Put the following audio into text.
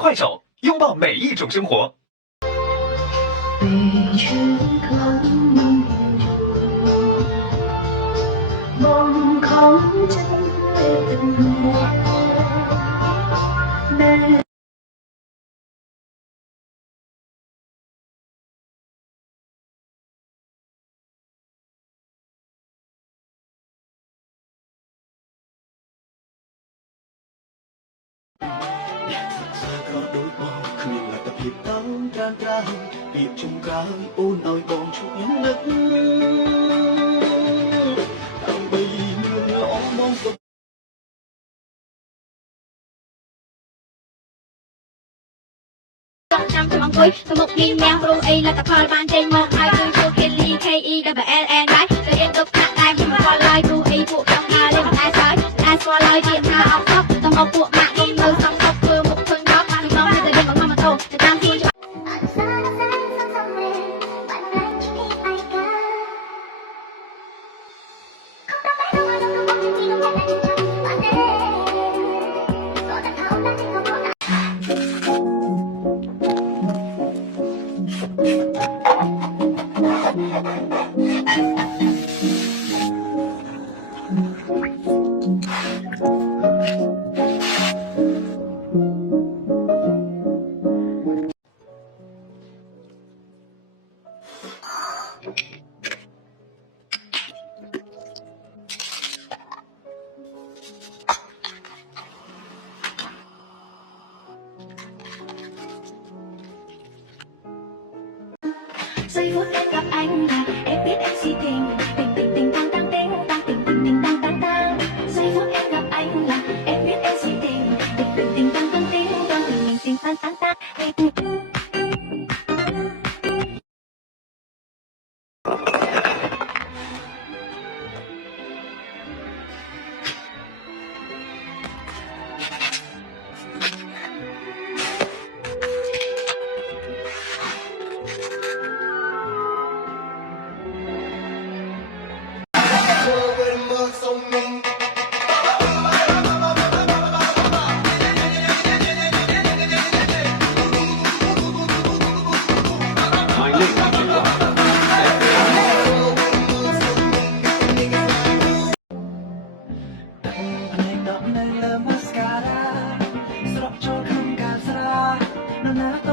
快手，拥抱每一种生活。ភាពតោងត្រាំត្រាំពីជុំក្រោយអូនឲ្យបងឈប់នឹកដើម្បីមើលអស់មកសុខចាំអង្គុយទៅមុខនេះមាំងព្រោះអីលទ្ធផលបានចេញមកហើយគឺជួប Kelly KE double L N ដែរទៅរៀនទុកថ្នាក់តែខ្ញុំមិនស្គាល់ឡើយព្រោះអីពួកខ្ញុំថាលេងមិនដែរសើចតែស្គាល់ឡើយទៀតថាអត់សោះទៅមកពួកម៉ាក់នេះមើលសំខុសធ្វើមុខឃើញដល់ខ្ញុំទៅរៀនមកម៉ូតូទៅតាមខ្លួនច្បាប់giây phút em gặp anh là em biết em si tình tình tình tình tăng tăng tình tăng tình tình tình tăng tăng tăng giây phút em gặp anh là em biết em si tình tình tình tình tăng tăng tình tăng tình tình tình tăng tăng tăng Mascara,ស្រក់ចូលក្នុងកាស្រានរណា